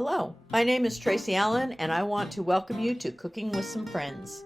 Hello, my name is Tracy Allen, and I want to welcome you to Cooking with Some Friends.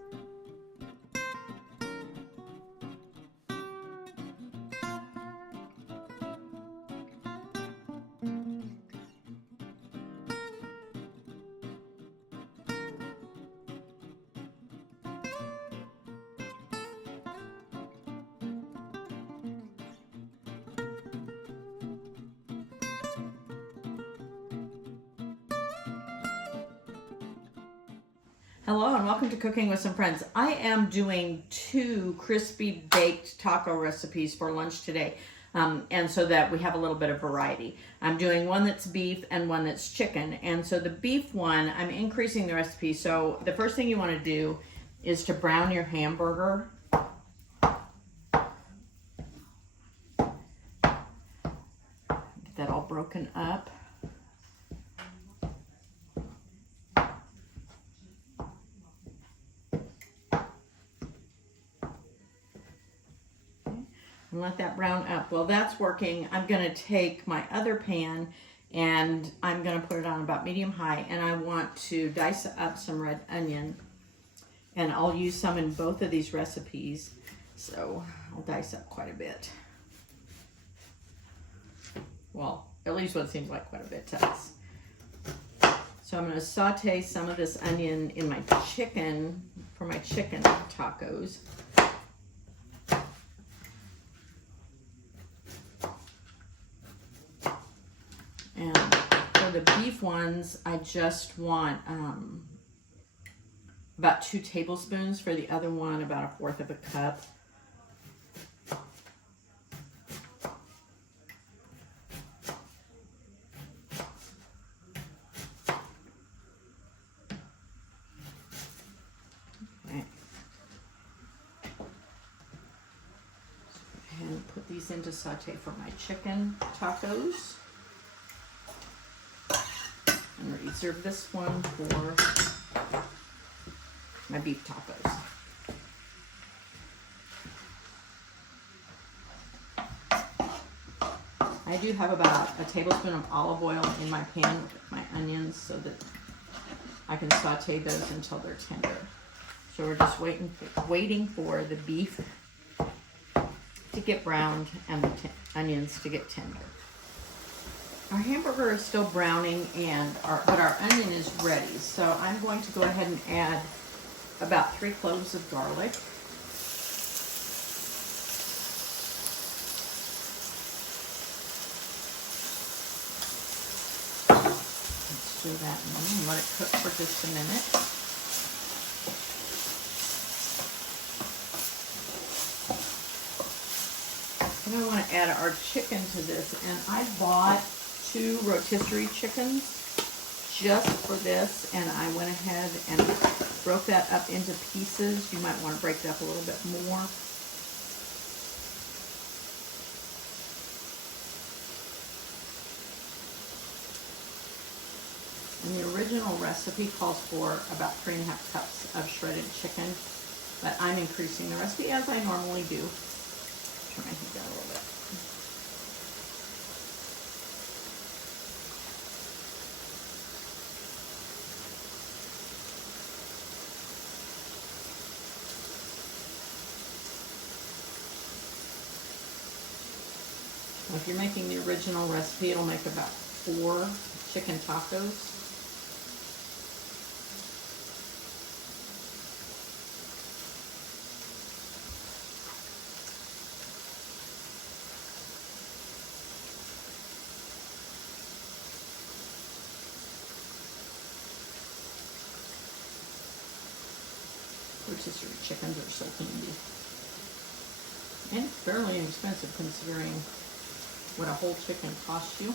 Hello and welcome to Cooking with Some Friends. I am doing 2 crispy baked taco recipes for lunch today, and so that we have a little bit of variety. I'm doing one that's beef and one that's chicken, and so the beef one, I'm increasing the recipe. So the first thing you want to do is to brown your hamburger. Get that all broken up. And let that brown up. While that's working, I'm going to take my other pan and I'm going to put it on about medium high, and I want to dice up some red onion, and I'll use some in both of these recipes, so I'll dice up quite a bit. Well, at least what seems like quite a bit to us. So I'm going to saute some of this onion in my chicken for my chicken tacos. And for the beef ones, I just want about 2 tablespoons. For the other one, about 1/4 of a cup. Okay. So go ahead and put these into saute for my chicken tacos. And reserve this one for my beef tacos. I do have about a tablespoon of olive oil in my pan with my onions so that I can saute those until they're tender. So we're just waiting for the beef to get browned and the onions to get tender. Our hamburger is still browning, but our onion is ready. So I'm going to go ahead and add about 3 cloves of garlic. Let's stir that in and let it cook for just a minute. And I want to add our chicken to this, and I bought 2 rotisserie chickens just for this, and I went ahead and broke that up into pieces. You might want to break it up a little bit more. And the original recipe calls for about 3.5 cups of shredded chicken, but I'm increasing the recipe as I normally do. Turn my heat down a little bit. If you're making the original recipe, it'll make about 4 chicken tacos. Rotisserie chickens are so handy. And fairly inexpensive considering what a whole chicken costs you.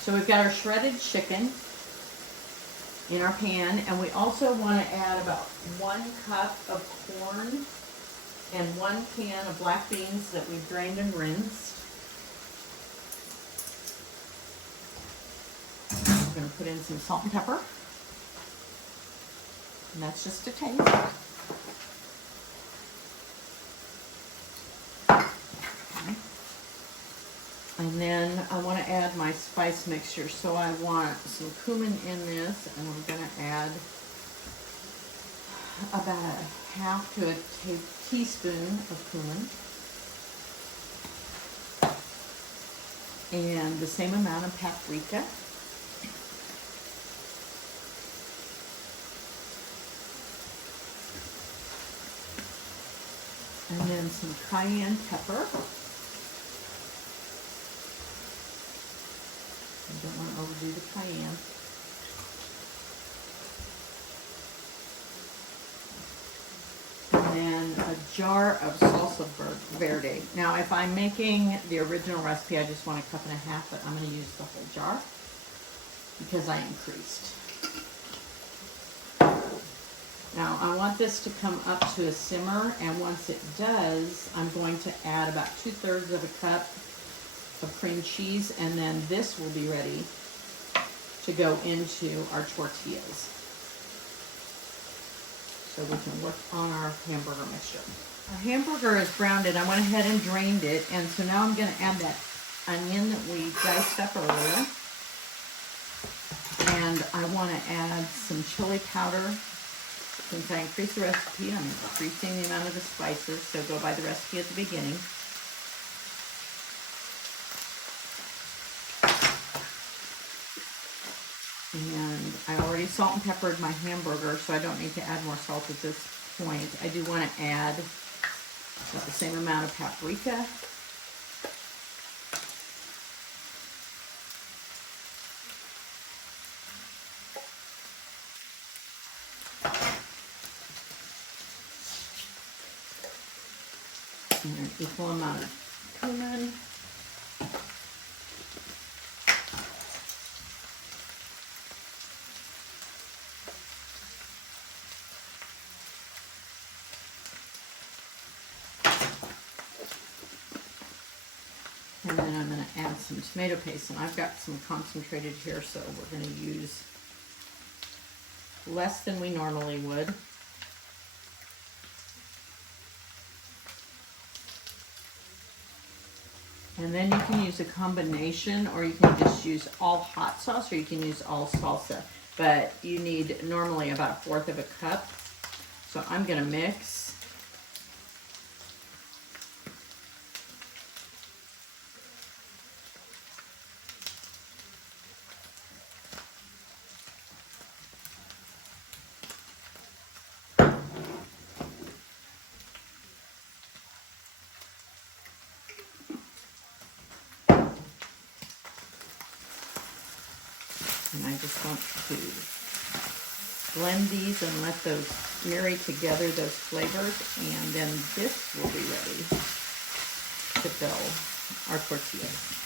So we've got our shredded chicken in our pan, and we also want to add about 1 cup of corn and 1 can of black beans that we've drained and rinsed. We're going to put in some salt and pepper, and that's just a taste. And then I want to add my spice mixture. So I want some cumin in this, and I'm going to add about a half to a teaspoon of cumin. And the same amount of paprika. And then some cayenne pepper. I don't want to overdo the cayenne. And then a jar of salsa verde. Now, if I'm making the original recipe, I just want a cup and a half, but I'm going to use the whole jar because I increased. Now, I want this to come up to a simmer, and once it does, I'm going to add about 2/3 of a cup of cream cheese, and then this will be ready to go into our tortillas. So we can work on our hamburger mixture. Our hamburger is browned and I went ahead and drained it, and so now I'm going to add that onion that we diced up earlier. And I want to add some chili powder. Since I increased the recipe, I'm increasing the amount of the spices, so go by the recipe at the beginning. And I already salt and peppered my hamburger, so I don't need to add more salt at this point. I do want to add about the same amount of paprika. And an equal amount of cumin. And then I'm going to add some tomato paste, and I've got some concentrated here, so we're going to use less than we normally would. And then you can use a combination, or you can just use all hot sauce, or you can use all salsa. But you need normally about 1/4 of a cup. So I'm going to mix. And I just want to blend these and let those marry together, those flavors, and then this will be ready to fill our tortillas.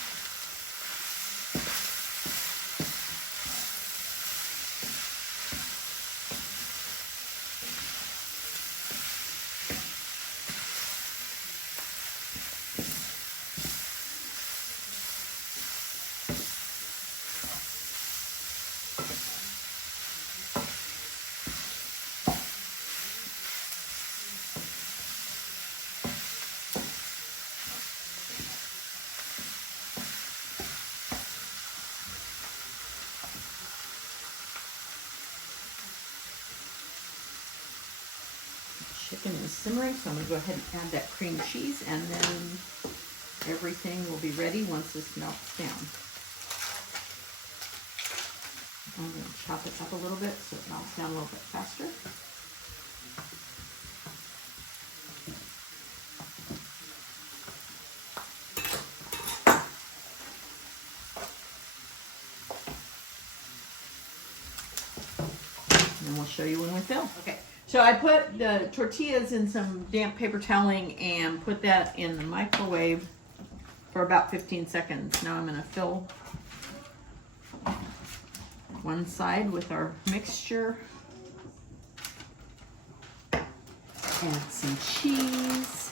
Chicken is simmering, so I'm going to go ahead and add that cream cheese, and then everything will be ready once this melts down. I'm going to chop it up a little bit so it melts down a little bit faster. And then we'll show you when we fill. Okay. So I put the tortillas in some damp paper toweling and put that in the microwave for about 15 seconds. Now I'm going to fill one side with our mixture. Add some cheese.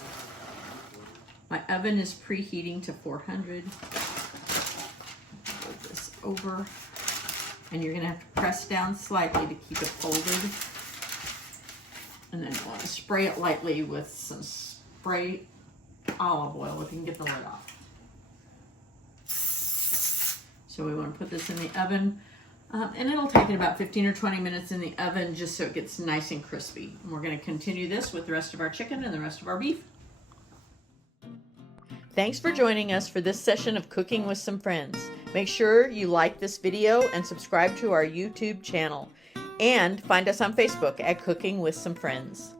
My oven is preheating to 400. Fold this over. And you're going to have to press down slightly to keep it folded. And then you want to spray it lightly with some spray olive oil if you can get the lid off. So we want to put this in the oven, and it'll take it about 15 or 20 minutes in the oven just so it gets nice and crispy. And we're going to continue this with the rest of our chicken and the rest of our beef. Thanks for joining us for this session of Cooking with Some Friends. Make sure you like this video and subscribe to our YouTube channel. And find us on Facebook at Cooking with Some Friends.